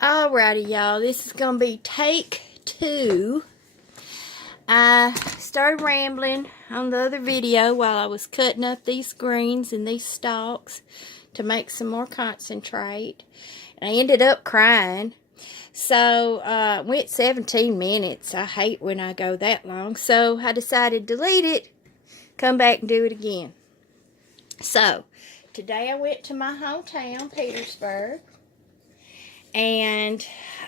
Alrighty, y'all. This is going to be take 2. I started rambling on the other video while I was cutting up these greens and these stalks to make some more concentrate. And I ended up crying. So, went 17 minutes. I hate when I go that long. So, I decided to delete it, come back and do it again. So, today I went to my hometown, Petersburg. And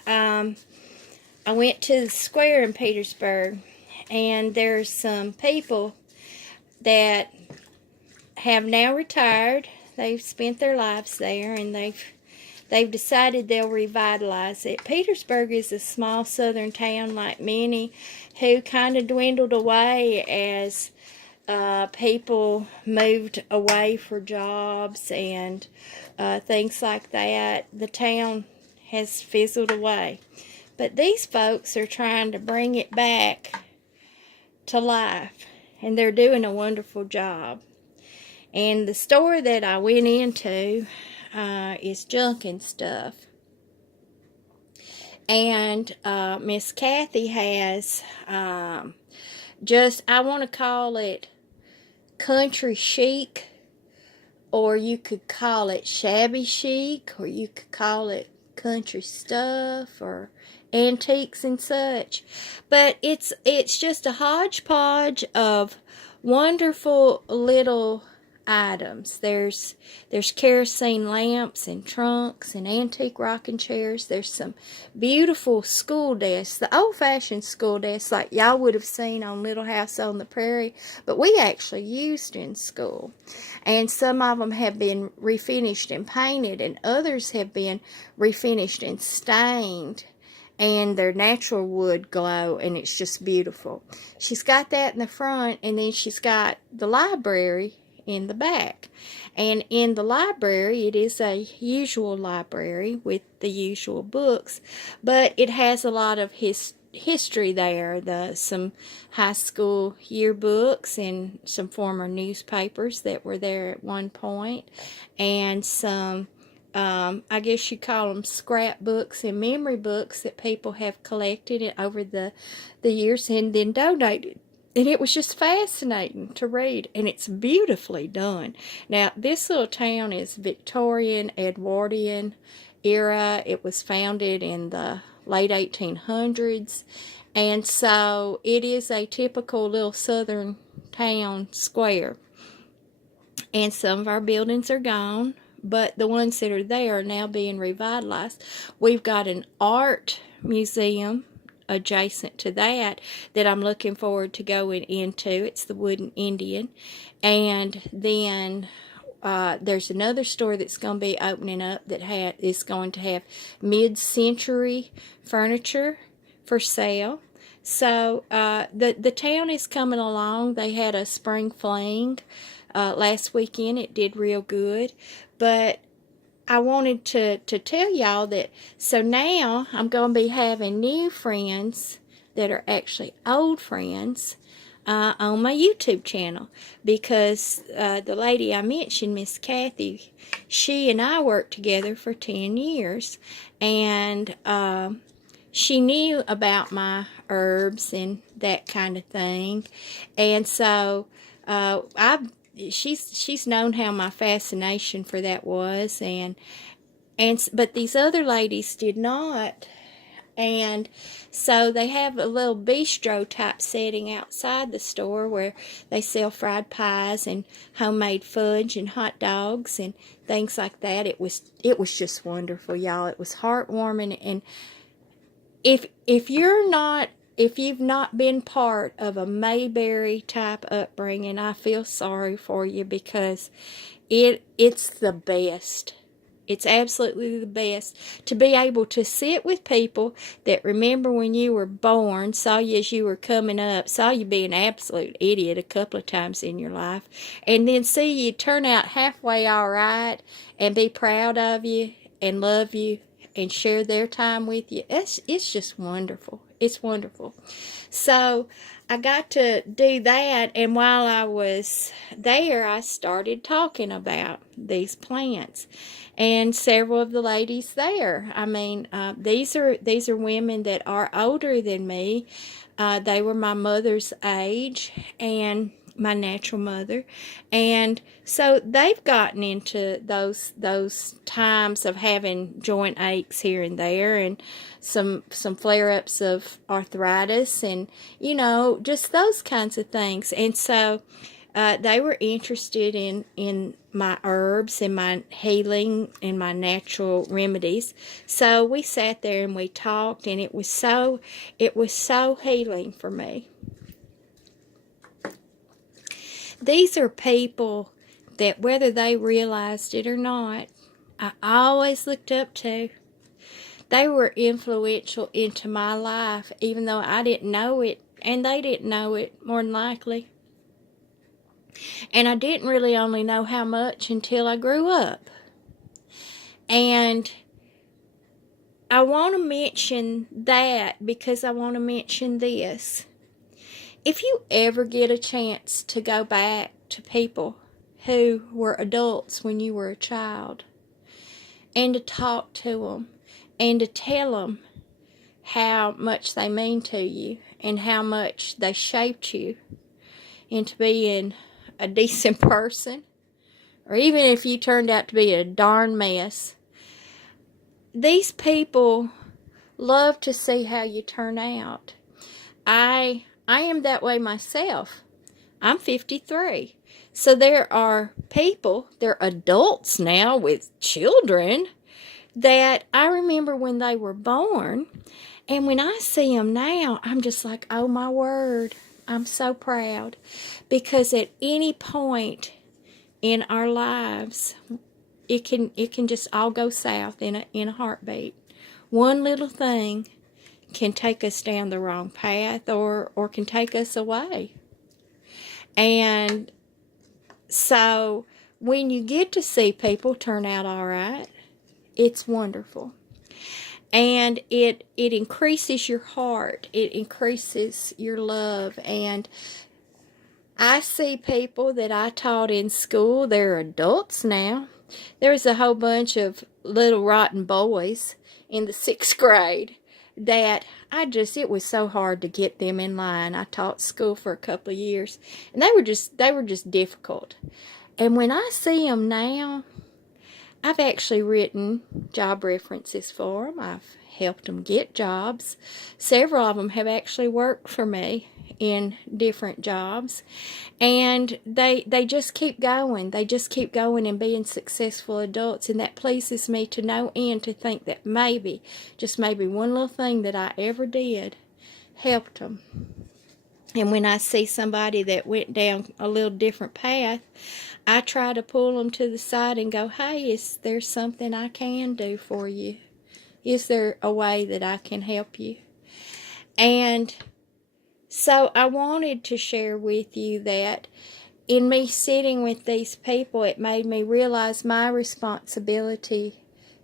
I went to the square in Petersburg, and there's some people that have now retired. They've spent their lives there, and they've decided they'll revitalize it. Petersburg is a small southern town, like many, who kind of dwindled away as people moved away for jobs and things like that. The town has fizzled away. But these folks are trying to bring it back to life, and they're doing a wonderful job. And the store that I went into is junk and stuff. And Miss Kathy has I want to call it country chic, or you could call it shabby chic, or you could call it country stuff or antiques and such. But it's just a hodgepodge of wonderful little items. There's kerosene lamps and trunks and antique rocking chairs. There's some beautiful school desks, the old-fashioned school desks like y'all would have seen on Little House on the Prairie, but we actually used in school. And some of them have been refinished and painted, and others have been refinished and stained, and their natural wood glow, and it's just beautiful. She's got that in the front, and then she's got the library in the back. And in the library, it is a usual library with the usual books, but it has a lot of history there. Some high school yearbooks and some former newspapers that were there at one point, and some I guess you call them scrapbooks and memory books that people have collected over the years and then donated. And it was just fascinating to read, and it's beautifully done. Now, this little town is Victorian, Edwardian era. It was founded in the late 1800s, and so it is a typical little southern town square. And some of our buildings are gone, but the ones that are there are now being revitalized. We've got an art museum adjacent to that I'm looking forward to going into. It's the Wooden Indian. And then there's another store that's going to be opening up that is going to have mid-century furniture for sale. So the town is coming along. They had a spring fling last weekend. It did real good. But I wanted to tell y'all that, so now I'm going to be having new friends that are actually old friends on my YouTube channel, because the lady I mentioned, Miss Kathy, she and I worked together for 10 years, and she knew about my herbs and that kind of thing, and so she's known how my fascination for that was, but these other ladies did not. And so they have a little bistro type setting outside the store where they sell fried pies and homemade fudge and hot dogs and things like that. It was just wonderful, y'all. It was heartwarming. And if you've not been part of a Mayberry type upbringing, I feel sorry for you, because it's the best. It's absolutely the best to be able to sit with people that remember when you were born, saw you as you were coming up, saw you be an absolute idiot a couple of times in your life, and then see you turn out halfway all right and be proud of you and love you and share their time with you. It's just wonderful. It's wonderful. So I got to do that, and while I was there, I started talking about these plants, and several of the ladies there. I mean, these are women that are older than me. They were my mother's age, and my natural mother, and so they've gotten into those times of having joint aches here and there, and some flare-ups of arthritis, and just those kinds of things. And so they were interested in my herbs and my healing and my natural remedies. So we sat there and we talked, and it was so healing for me. These are people that, whether they realized it or not, I always looked up to. They were influential into my life, even though I didn't know it, and they didn't know it, more than likely. And I didn't really only know how much until I grew up. And I want to mention that because I want to mention this. If you ever get a chance to go back to people who were adults when you were a child, and to talk to them, and to tell them how much they mean to you, and how much they shaped you into being a decent person, or even if you turned out to be a darn mess, these people love to see how you turn out. I am that way myself. I'm 53. So there are people, they're adults now with children, that I remember when they were born. And when I see them now, I'm just like, oh my word, I'm so proud. Because at any point in our lives, it can just all go south in a heartbeat. One little thing can take us down the wrong path, or can take us away. And so when you get to see people turn out all right, it's wonderful. And it increases your heart. It increases your love. And I see people that I taught in school, they're adults now. There was a whole bunch of little rotten boys in the 6th grade that it was so hard to get them in line. I taught school for a couple of years, and they were just difficult. And when I see them now, I've actually written job references for them. I've helped them get jobs. Several of them have actually worked for me in different jobs, and they just keep going. They just keep going and being successful adults, and that pleases me to no end, to think that maybe, just maybe, one little thing that I ever did helped them. And when I see somebody that went down a little different path, I try to pull them to the side and go, hey, is there something I can do for you? Is there a way that I can help you? And so I wanted to share with you that in me sitting with these people, it made me realize my responsibility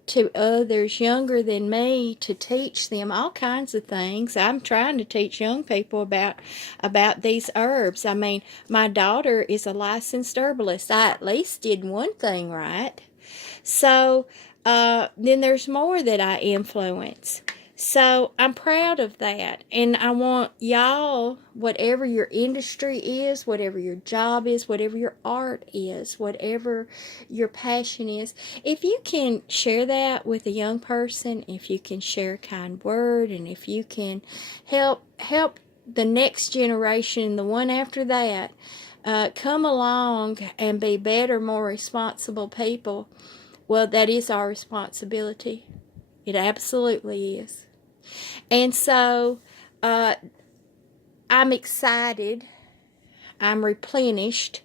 to others younger than me, to teach them all kinds of things. I'm trying to teach young people about these herbs. I mean, my daughter is a licensed herbalist. I at least did one thing right. So then there's more that I influence. So I'm proud of that, and I want y'all, whatever your industry is, whatever your job is, whatever your art is, whatever your passion is, if you can share that with a young person, if you can share a kind word, and if you can help the next generation, the one after that, come along and be better, more responsible people, well, that is our responsibility. It absolutely is. And so I'm excited. I'm replenished.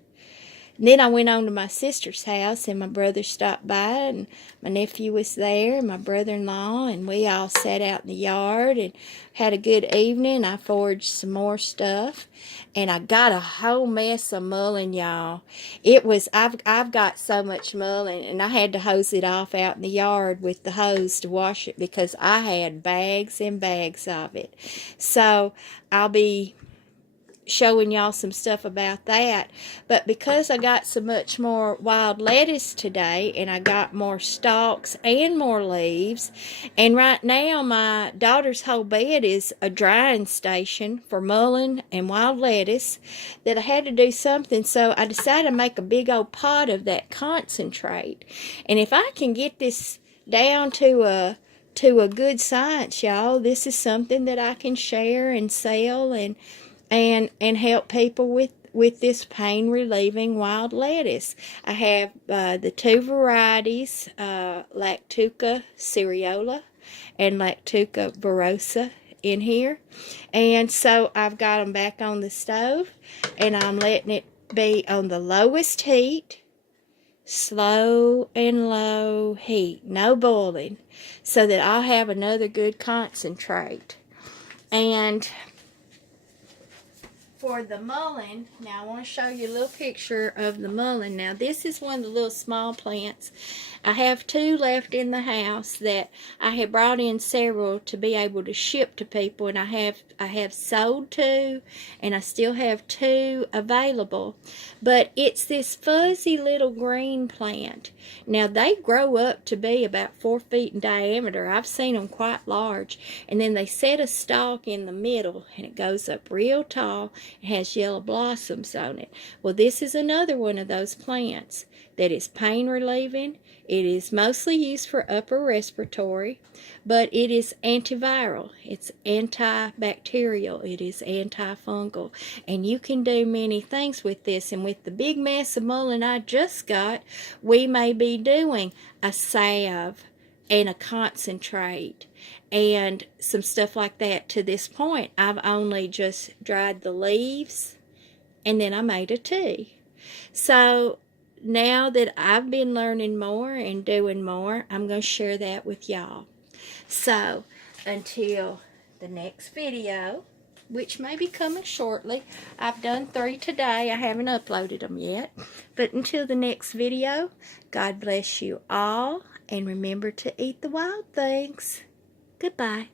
And then I went on to my sister's house, and my brother stopped by, and my nephew was there, and my brother-in-law, and we all sat out in the yard and had a good evening. I foraged some more stuff, and I got a whole mess of mullein, y'all. I've got so much mullein, and I had to hose it off out in the yard with the hose to wash it, because I had bags and bags of it. So I'll be showing y'all some stuff about that. But because I got so much more wild lettuce today, and I got more stalks and more leaves, and right now my daughter's whole bed is a drying station for mullein and wild lettuce, that I had to do something, so I decided to make a big old pot of that concentrate. And if I can get this down to a good science, y'all, this is something that I can share and sell and help people with this pain relieving wild lettuce. I have the two varieties, Lactuca cereola and Lactuca virosa in here, and so I've got them back on the stove, and I'm letting it be on the lowest heat, slow and low heat, no boiling, so that I'll have another good concentrate. And for the mullein, now I want to show you a little picture of the mullein. Now this is one of the little small plants. I have two left in the house that I have brought in several to be able to ship to people, and I have sold two, and I still have two available. But it's this fuzzy little green plant. Now they grow up to be about 4 feet in diameter. I've seen them quite large, and then they set a stalk in the middle, and it goes up real tall. It has yellow blossoms on it. Well, this is another one of those plants that is pain relieving. It is mostly used for upper respiratory, but it is antiviral. It's antibacterial. It is antifungal. And you can do many things with this. And with the big mess of mullein I just got, we may be doing a salve and a concentrate and some stuff like that. To this point, I've only just dried the leaves, and then I made a tea. So now that I've been learning more and doing more, I'm going to share that with y'all. So until the next video, which may be coming shortly, I've done 3 today. I haven't uploaded them yet. But until the next video, God bless you all, and remember to eat the wild things. Goodbye.